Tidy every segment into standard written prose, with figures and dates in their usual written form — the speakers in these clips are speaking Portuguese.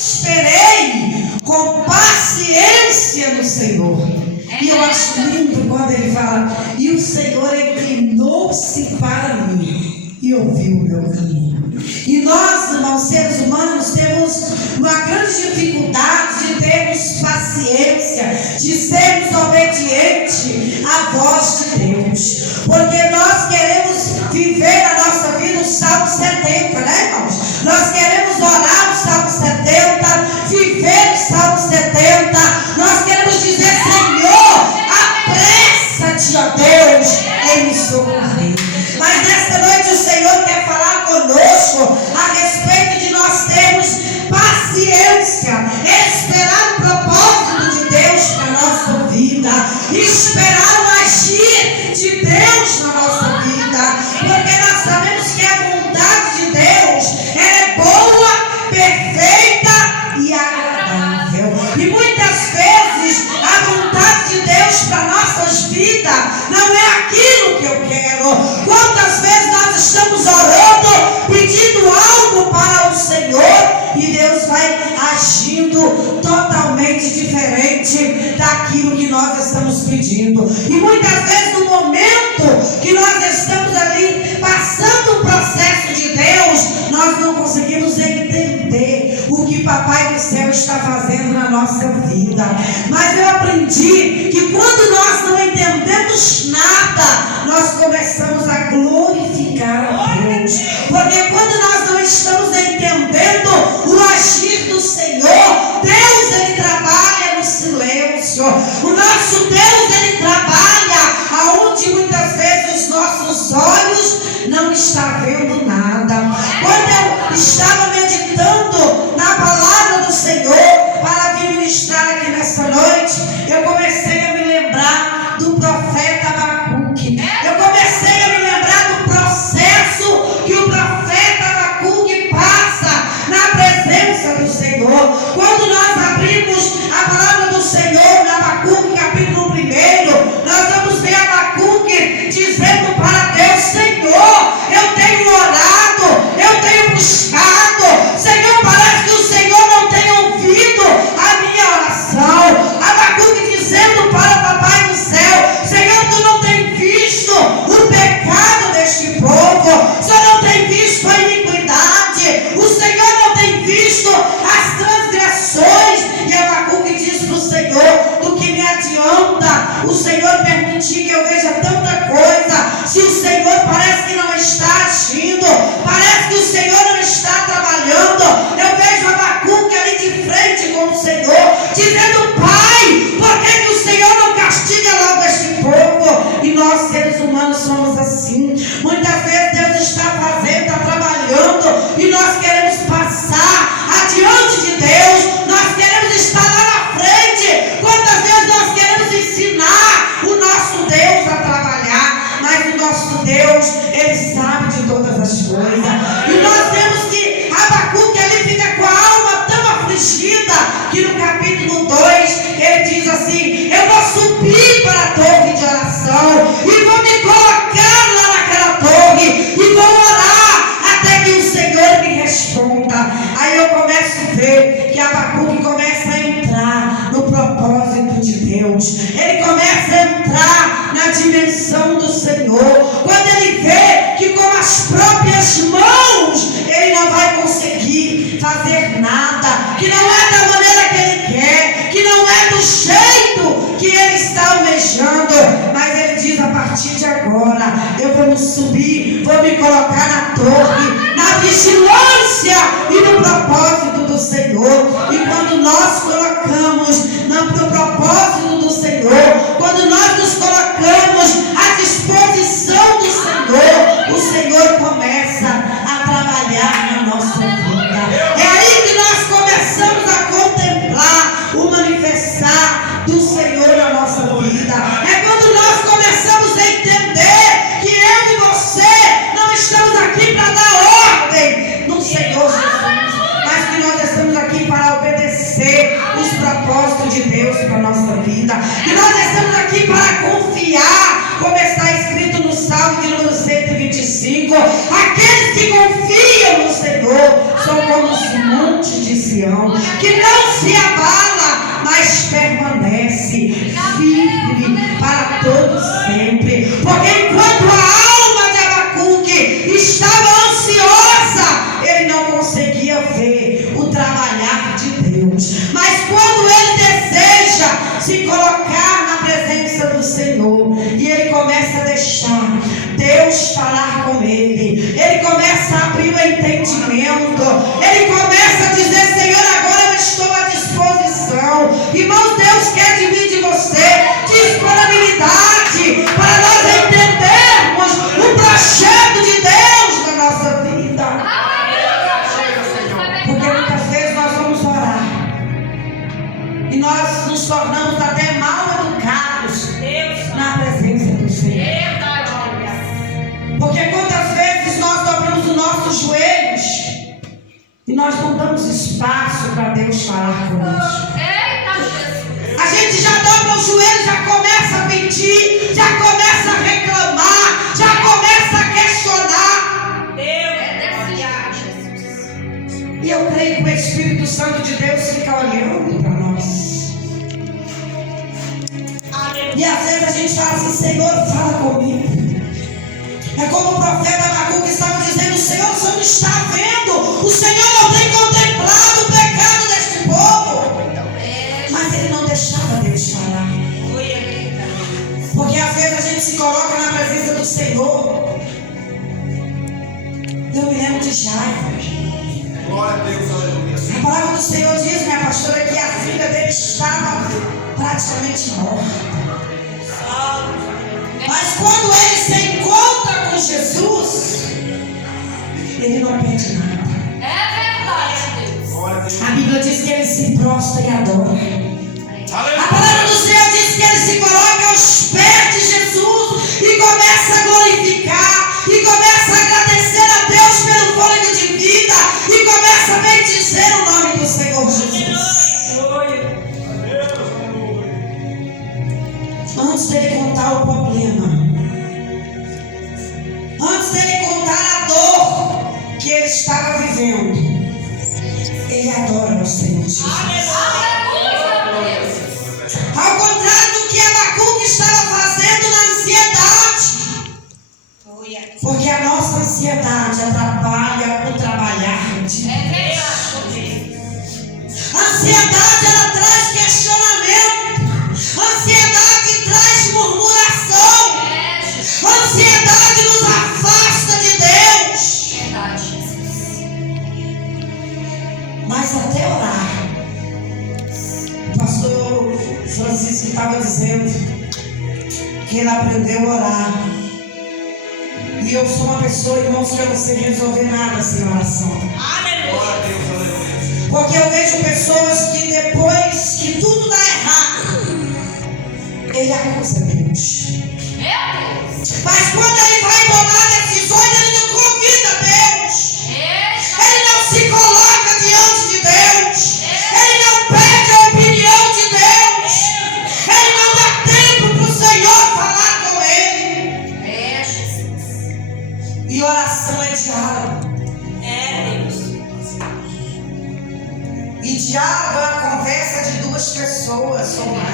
Esperei com paciência no Senhor. E eu acho lindo quando ele fala: e o Senhor inclinou-se para mim e ouviu o meu clamor. E nós, irmãos, seres humanos, temos uma grande dificuldade de termos paciência, de sermos obedientes à voz de Deus. Porque nós queremos viver a nossa vida o Salmo 70, né, irmãos? Nós queremos orar o Salmo 70, viver o Salmo 70. Nós queremos dizer: Senhor, apressa-te, ó Deus, em me socorrer. Mas nesta noite o Senhor quer falar conosco a respeito de nós termos paciência, esperar o propósito de Deus para a nossa vida, esperar o agir de Deus na nossa vida, porque nós sabemos que a vontade de Deus é boa, perfeita e agradável. E muitas vezes a vontade de Deus para nossas vidas não é aquilo que eu quero. Quantas vezes nós estamos orando, pedindo algo para o Senhor, e Deus vai agindo totalmente diferente daquilo que nós estamos pedindo. E muitas vezes no momento que nós estamos ali passando o processo de Deus, nós não conseguimos entender o que Papai do Céu está fazendo na nossa vida. Mas eu aprendi que quando nós não entendemos nada, nós começamos a glorificar a Deus. Porque quando nós não estamos entendendo o agir do Senhor, Deus, ele trabalha no silêncio. O nosso Deus, ele trabalha aonde muitas vezes os nossos olhos não estão vendo nada. Quando eu estava meditando na palavra do Senhor para vir ministrar aqui nessa noite, eu comecei a me lembrar do profeta Abacuque. Eu comecei a me lembrar do processo que o profeta Abacuque passa na presença do Senhor. Quando nós abrimos a palavra do Senhor na Abacuque, capítulo 1, nós vamos ver Abacuque dizendo para Deus: Senhor, eu tenho orado, eu tenho buscado, Senhor, parece que o Senhor não tem ouvido a minha oração. Abacuque dizendo para o Papai do Céu: Senhor, tu não tem visto o pecado deste povo, o Senhor não tem visto a iniquidade, o Senhor não tem visto as transgressões. E Abacuque diz para o Senhor: do que me adianta o Senhor permitir que eu veja tanta coisa, se o Senhor parece que não está agindo, parece que o Senhor não está trabalhando. Eu vejo Abacuque ali de frente com o Senhor, dizendo: Pai, por que o Senhor não castiga logo este povo? E nós, seres humanos, somos assim. Muitas vezes Deus está fazendo, está trabalhando, e nós queremos passar adiante de Deus, nós queremos estar lá na frente. Quantas vezes nós queremos ensinar o nosso Deus a trabalhar, mas o nosso Deus, ele sabe de todas as coisas. E nós vemos que Abacuque ali fica com a alma tão afligida que no capítulo 2 ele diz assim: eu vou subir para a torre de oração e vou me colocar lá naquela torre e vou orar até que o Senhor me responda. Aí eu começo a ver que Abacuque começa a entrar no propósito de Deus. Ele começa a entrar na dimensão do Senhor. Quando ele vê que com as próprias mãos ele não vai conseguir fazer nada, que não é da maneira que ele quer, que não é do jeito que ele está almejando, mas ele diz: a partir de agora eu vou subir, vou me colocar na torre, na vigilância e no propósito do Senhor. E quando nós colocamos no propósito do Senhor, quando nós nos colocamos à disposição do Senhor, o Senhor começa a trabalhar na nossa vida. É aí que nós começamos a contemplar o manifestar do Senhor na nossa vida. É quando nós começamos a entender que eu e você não estamos aqui para dar ordem no Senhor Jesus, mas que nós estamos aqui para obedecer os propósitos de Deus para a nossa vida. Que nós estamos aqui para confiar, como está escrito no Salmo de número 125: aqueles que confiam no Senhor são como os montes de Sião. Sião, que não se abala, mas permanece firme para todo sempre. Porque enquanto a alma de Abacuque estava ansiosa, ele não conseguia ver o trabalhar de Deus. Mas quando ele deseja se colocar na presença do Senhor, e ele começa a deixar Deus falar com ele, ele começa a abrir o entendimento, ele começa a dizer: Senhor, agora eu estou à disposição. Irmãos, Deus quer de mim, de você, disponibilidade para nós entendermos o projeto de Deus na nossa vida. Porque muitas vezes nós vamos orar e nós nos tornamos até mal educados na presença do Senhor. Porque quantas vezes nós dobramos os nossos joelhos e nós não damos espaço para Deus falar conosco. A gente já dobra os joelhos, já começa a pedir, já começa a reclamar, já começa a questionar. E eu creio que o Espírito Santo de Deus fica olhando para nós. E às vezes a gente fala assim: Senhor, fala comigo. É como o profeta Abacuque estava dizendo: o Senhor não está vendo, o Senhor não tem contemplado o pecado deste povo. Mas ele não deixava Deus falar. Porque às vezes a gente se coloca na presença do Senhor. Eu me lembro de Jairo. Glória a Deus, aleluia. A palavra do Senhor diz, minha pastora, que a filha dele estava praticamente morta. Mas quando ele se encontra com Jesus, ele não pede nada. A Bíblia diz que ele se prostra e adora. A palavra do Senhor diz que ele se coloca aos pés de Jesus e começa a glorificar, e começa a agradecer a Deus pelo fôlego de vida, e começa a bendizer o nome do Senhor Jesus. Antes dele contar o problema, antes dele contar a dor que ele estava vivendo, ele adora o Senhor Jesus. Ao contrário do que Abacuque estava fazendo na ansiedade, porque a nossa ansiedade atrapalha o trabalhar de Deus. A ansiedade, ela traz questionamento, a ansiedade traz murmuração, a ansiedade nos afasta de Deus. Mas até orar, o pastor Francisco estava dizendo que ele aprendeu a orar. E eu sou uma pessoa, irmãos, que eu não sei resolver nada sem oração. Porque eu vejo pessoas que depois que tudo dá errado, ele acusa Deus. Mas quando ele vai tomar decisões, ele não convida Deus. Ele não se coloca diante de Deus. Ele não pede a opinião de Deus. Ele não dá tempo para o Senhor falar com ele. E oração é diálogo. E diálogo é a conversa de duas pessoas ou mais.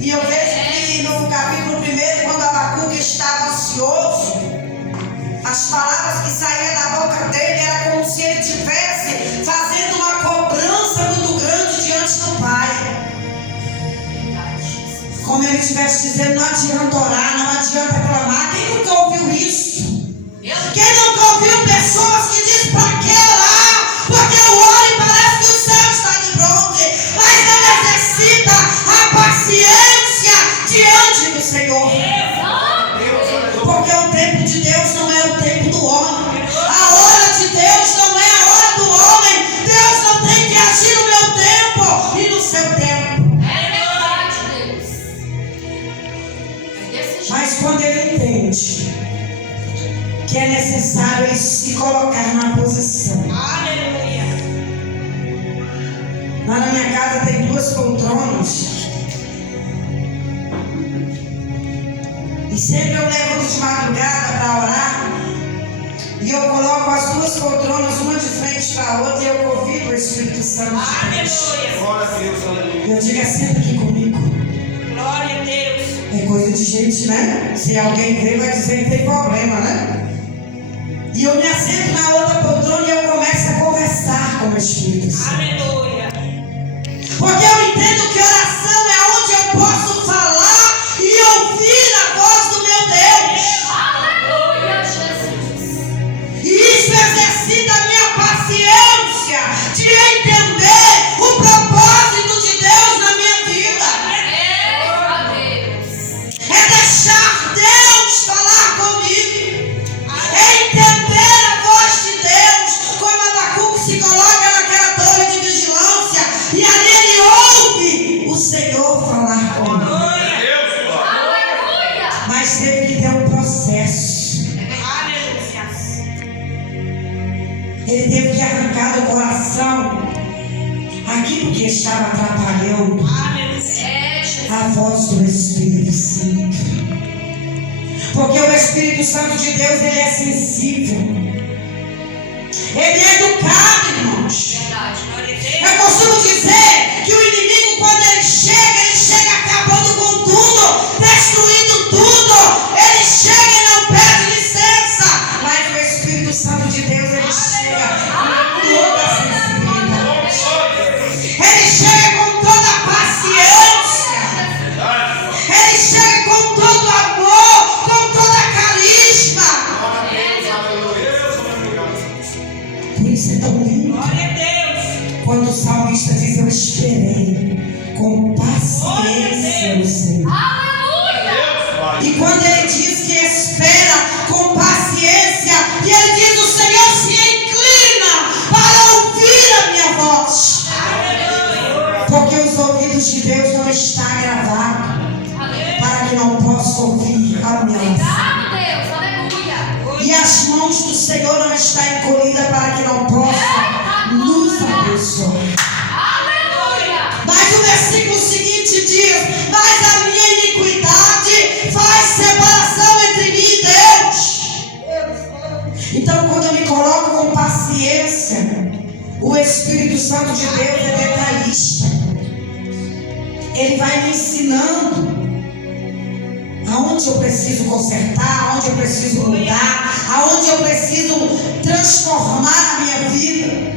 E eu vejo que no capítulo 1, quando Abacuque estava ansioso, as palavras que saíam da boca dele era como se ele estivesse fazendo uma cobrança muito grande diante do Pai. Como ele estivesse dizendo: não adianta orar, não adianta clamar. Quem nunca ouviu isso? Quem nunca ouviu pessoas que dizem: para que orar? Porque eu oro e parece que o céu está de bronze. Mas não necessita a paciência diante do Senhor. Porque o tempo de Deus não é o tempo do homem. A hora de Deus não é a hora do homem. Deus não tem que agir no meu tempo e no seu tempo. Mas quando ele entende que é necessário ele se colocar na posição. Lá na minha casa tem 2 poltronas. E sempre eu levanto de madrugada para orar. E eu coloco as duas poltronas, uma de frente para a outra, e eu convido o Espírito Santo. Aleluia. Glória a Deus, aleluia. Eu digo, senta aqui comigo. Glória a Deus. É coisa de gente, né? Se alguém ver, vai dizer que tem problema, né? E eu me assento na outra poltrona e eu começo a conversar com o Espírito Santo. Aleluia. Porque eu entendo que oração é onde eu posso falar e ouvir a voz do meu Deus. Aleluia, Jesus. E isso exercita a minha paciência de entender o propósito de Deus na minha vida. Eita Deus. É deixar Deus falar comigo. É entender a voz de Deus. Como Abacuque se coloca naquela torre de vigilância e ali ele ouve o Senhor falar comigo. Deus, glória. Aleluia. Mas teve que ter um processo. Aleluia. Ele teve que arrancar do coração aquilo que estava atrapalhando Aleluia. Jesus. a voz do Espírito Santo. Porque o Espírito Santo de Deus, ele é sensível. Ele é educado, irmãos. Verdade. Glória a Deus. Eu costumo dizer que o inimigo, quando ele chega acabando com tudo, destruindo tudo. Ele chega e não pede licença. Mas o Espírito Santo de Deus, ele chega com toda a sensibilidade. Ele chega com toda a paciência. Ele chega com todo amor, com toda a carisma. Por isso é tão lindo. Glória a Deus. Quando o salmista diz, eu esperei com paciência no Senhor. Aleluia. E quando ele diz que espera com paciência, e ele diz, o Senhor se inclina para ouvir a minha voz. Aleluia. Porque os ouvidos de Deus não estão gravados para que não possa ouvir a minha oração. Obrigado, Deus. Aleluia. E as mãos do Senhor não estão encolhidas para que não possa nos abençoar. Aleluia. Mas o versículo seguinte diz, mas a minha iniquidade faz separação entre mim e Deus. Então quando eu me coloco com paciência, o Espírito Santo de Deus é detalhista. Ele vai me ensinando aonde eu preciso consertar, aonde eu preciso mudar, aonde eu preciso transformar a minha vida.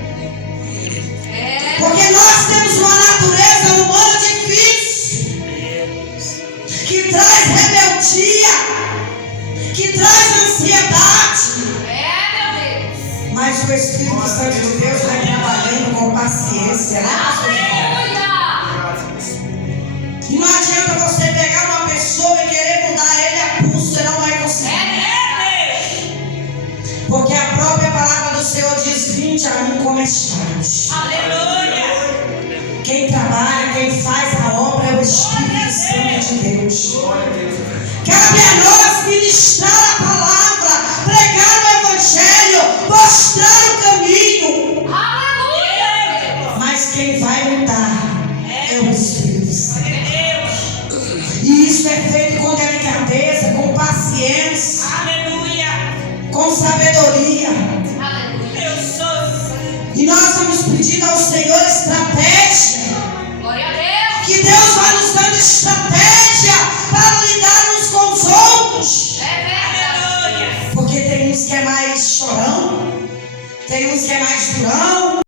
Porque nós temos uma natureza humana difícil, que traz rebeldia, que traz ansiedade. Meu Deus. Mas o Espírito Santo de Deus vai trabalhando com paciência, né, pastor? Aleluia. E não adianta você pegar uma pessoa e querer mudar ele a pulso, você não vai conseguir. Porque a própria palavra do Senhor diz, vinde a mim como estáis. Aleluia. Quem trabalha, quem faz a obra é o Espírito Santo de Deus. Cabe a nós ministrar a palavra, pregar o Evangelho, mostrar o caminho. Aleluia. Mas quem vai mudar é o Espírito Santo. Deus. E isso é feito com delicadeza, com paciência, Aleluia. com sabedoria. Aleluia. Eu sou. E nós vamos pedir ao Senhor estratégia. Glória a Deus. Que Deus vai nos dando estratégia para lidar uns com os outros. É verdade. Aleluia. Porque tem uns que é mais chorão, tem uns que é mais durão.